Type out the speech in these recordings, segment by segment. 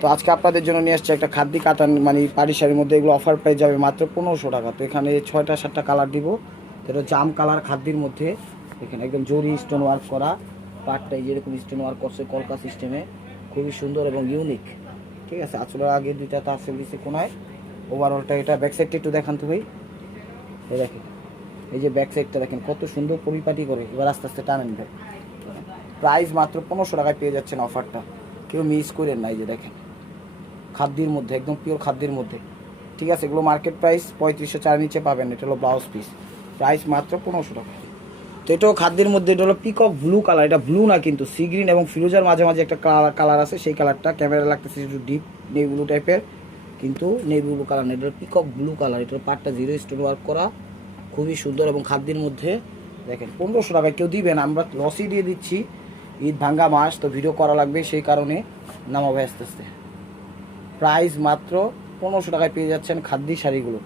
তো আজকে আপনাদের জন্য নিয়ে আসছে একটা খাদ্য কাতান মানে পাড়ি শাড়ির মধ্যে, এগুলো অফার প্রাইস যাবে মাত্র 1500 টাকা। তো এখানে 6টা 7টা কালার দিব। এটা জাম কালার খাদ্যের মধ্যে, এখানে একদম জরি স্টোন ওয়ার্ক করা পাটটাই যেরকম স্টোন ওয়ার্ক করছে কলকা সিস্টেমে, খুবই সুন্দর এবং ইউনিক। ঠিক আছে, আসলে আগে দুইটা তারসেল দিচ্ছে কোনায়, ওভারঅলটা এটা। ব্যাক সাইডটা একটু দেখান তো ভাই, এই দেখেন, এই যে ব্যাক সাইডটা দেখেন কত সুন্দর পরিপাটি করে। এবার আস্তে আস্তে টানেন ভাই। প্রাইস মাত্র 1500 টাকায় পেয়ে যাচ্ছেন অফারটা, কেউ মিস করেন না। এই যে দেখেন খাদ্যের মধ্যে, একদম পিওর খাদ্যের মধ্যে। ঠিক আছে, এগুলো মার্কেট প্রাইস 3500, নিচে পাবেন। এটা হলো ব্লাউজ পিস, প্রাইস মাত্র 1500 টাকা। তো এটাও খাদ্যের মধ্যে, এটা হলো পিকক ব্লু কালার। এটা ব্লু না কিন্তু, সি গ্রিন এবং ফিরোজার মাঝে মাঝে একটা কালার আছে, সেই কালারটা ক্যামেরা লাগতেছে একটু ডিপ নেভি ব্লু টাইপের, কিন্তু নেভি ব্লু কালার না, এটা পিকক ব্লু কালার। এটার পাটটা জিরো স্টোন ওয়ার্ক করা, খুবই সুন্দর এবং খাদ্যের মধ্যে। দেখেন 1500 টাকায় কেউ দিবেন, আমরা লসই দিয়ে দিচ্ছি। ঈদ ভাঙ্গা মাস তো ভিডিও করা লাগবে, সেই কারণে নামাবে আস্তে আস্তে। প্রাইস মাত্র 1500 টাকায় পেয়ে যাচ্ছেন খাদ্যি শাড়িগুলো,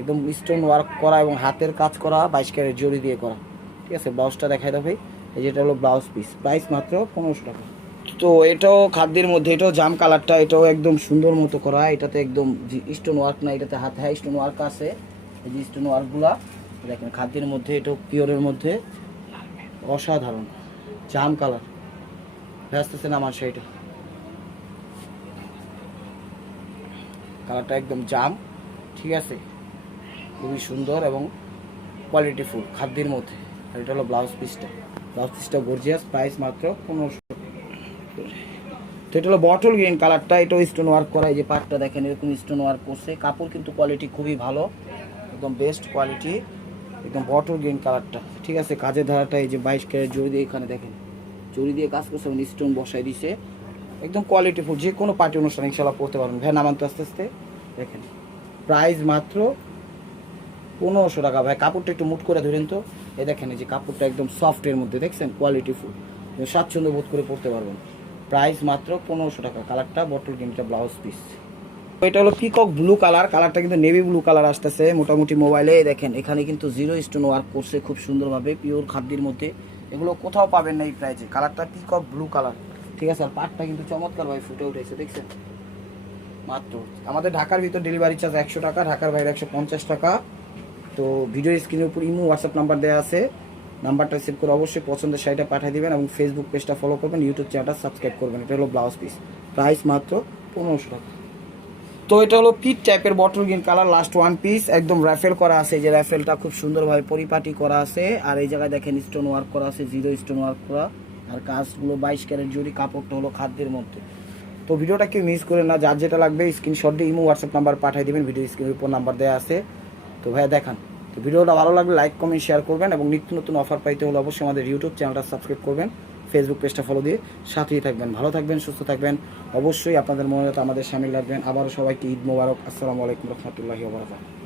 একদম স্টোন ওয়ার্ক করা এবং হাতের কাজ করা, 22 ক্যারেট জরি দিয়ে করা। ঠিক আছে, ব্লাউজটা দেখাই দাও ভাই, এই যেটা হলো ব্লাউজ পিস, প্রাইস মাত্র 1500 টাকা। তো এটাও খাদ্যের মধ্যে, এটাও জাম কালারটা, এটাও একদম সুন্দর মতো করা। এটাতে একদম স্টোন ওয়ার্ক না, এটাতে হাতে স্টোন ওয়ার্ক আছে, এই যে স্টোন ওয়ার্কগুলা দেখেন খাদ্যের মধ্যে। এটাও পিওরের মধ্যে, অসাধারণ জাম কালার। ব্যস্ত আছেন আমার সেইটা, কালারটা একদম জাম। ঠিক আছে, খুবই সুন্দর এবং কোয়ালিটিফুল খাদ্যের মধ্যে। আর এটা হলো ব্লাউজ পিসটা গর্জিয়াস, প্রাইস মাত্র 1500। তো এটা হলো বটল গ্রিন কালারটা, এটাও স্টোন ওয়ার্ক করা। এই যে পাটটা দেখেন এরকম স্টোন ওয়ার্ক করছে, কাপড় কিন্তু কোয়ালিটি খুবই ভালো, একদম বেস্ট কোয়ালিটি, একদম বটল গ্রিন কালারটা। ঠিক আছে, কাজের ধারাটা এই যে 22 ক্যারেট জরি দিয়ে, এখানে দেখেন জরি দিয়ে কাজ করছে এবং স্টোন বসাই দিছে, একদম কোয়ালিটিফুল। যে কোনো পার্টি অনুষ্ঠান ইনশাল্লাহ পড়তে পারবেন। ভ্যান নামান্ত আস্তে আস্তে দেখেন, প্রাইস মাত্র 1500 টাকা। ভাই কাপড়টা একটু মুট করে ধরেন তো, এই দেখেন এই যে কাপড়টা একদম সফটের মধ্যে, দেখছেন কোয়ালিটিফুল, স্বাচ্ছন্দ্য বোধ করে পড়তে পারবেন। প্রাইস মাত্র 1500 টাকা। কালারটা বটল গ্রিনটা ব্লাউজ পিস। এটা হলো পিকক ব্লু কালার, কালারটা কিন্তু নেভি ব্লু কালার আসতেছে মোটামুটি মোবাইলে। দেখেন এখানে কিন্তু জিরো স্টোন ওয়ার্ক করছে খুব সুন্দরভাবে, পিওর খাদ্যের মধ্যে, এগুলো কোথাও পাবেন না এই প্রাইসে। কালারটা পিকক ব্লু কালার। ঠিক আছে, আর পাটটা কিন্তু চমৎকার ভাই ফুটে উঠেছে, দেখছেন। মাত্র আমাদের ঢাকার ভিতর ডেলিভারি চার্জ 100 টাকা, ঢাকার বাইরে 150 টাকা। তো ভিডিও স্ক্রিনের উপর ইমো হোয়াটসঅ্যাপ নাম্বার দেওয়া আছে, নাম্বারটা সেভ করে অবশ্যই পছন্দের শাড়িটা পাঠিয়ে দেবেন এবং ফেসবুক পেজটা ফলো করবেন, ইউটিউব চ্যানেলটা সাবস্ক্রাইব করবেন। এটা হলো ব্লাউজ পিস, প্রাইস মাত্র 1500 টাকা। তো এটা হলো পিট টাইপের bottle green colour, last one piece, একদম র্যাফেল করা আছে। এই যে র্যাফেলটা খুব সুন্দরভাবে পরিপাটি করা আছে, আর এই জায়গায় দেখেন স্টোন ওয়ার্ক করা আছে, জিরো স্টোন ওয়ার্ক করা, আর কাজগুলো 22 ক্যারেট জরি, কাপড়টা হলো খাদ্যের মধ্যে। তো ভিডিওটা কেউ মিস করেন না, যার যেটা লাগবে স্ক্রিনশট দিয়ে ইমো হোয়াটসঅ্যাপ নাম্বার পাঠিয়ে দেবেন, ভিডিও স্ক্রিনের উপর নাম্বার দেওয়া আছে। তো ভাইয়া দেখান। তো ভিডিওটা ভালো লাগলে লাইক কমেন্ট শেয়ার করবেন এবং নিত্য নতুন অফার পাইতে হলে অবশ্যই আমাদের ইউটিউব চ্যানেলটা সাবস্ক্রাইব করবেন, ফেসবুক পেজটা ফলো দিয়ে সাথেই থাকবেন। ভালো থাকবেন, সুস্থ থাকবেন, অবশ্যই আপনাদের মনে আমাদের সামিল রাখবেন। আবারও সবাইকে ঈদ মোবারক। আসসালামু আলাইকুম রহমতুল্লাহি ওয়া বারাকাতুহু।